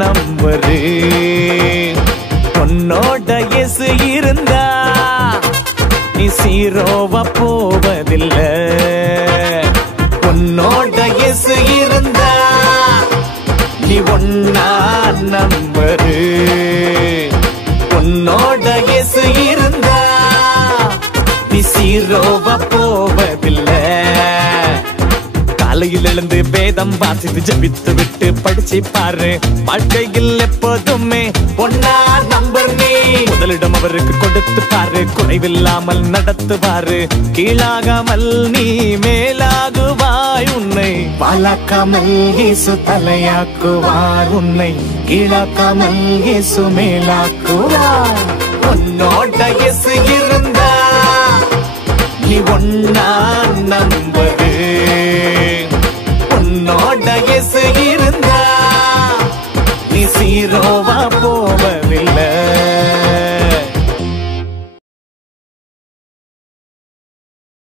number உன்னோட இயேசு இருந்தா நீ சீரோவா போவதில்லை உன்னோட இயேசு இருந்தா நீ ஒன்னா நம்பரு உன்னோட இயேசு இருந்தா நீ சீரோவா போவதில்லை காலையில் எழுந்து வேதம் வாசித்து ஜபித்து விட்டு படிச்சு பாரு வாழ்க்கையில் எப்போதுமே ஒன்னா நம்பர் நீ முதலிடம் அவருக்கு கொடுத்து பாரு குறைவில்லாமல் நடத்துவாரு கீழாகாமல் நீ மேலாகுவாய் உன்னை வாழாக்காமல் இயேசு தலையாக்குவார் உன்னை கீழாக்காமல் இயேசு மேலாக்குவார் உன்னோட இயேசு இருந்தா நீ ஒன்னா நம்பரு உன்னோட இயேசு இருந்தா நீ சீரோவா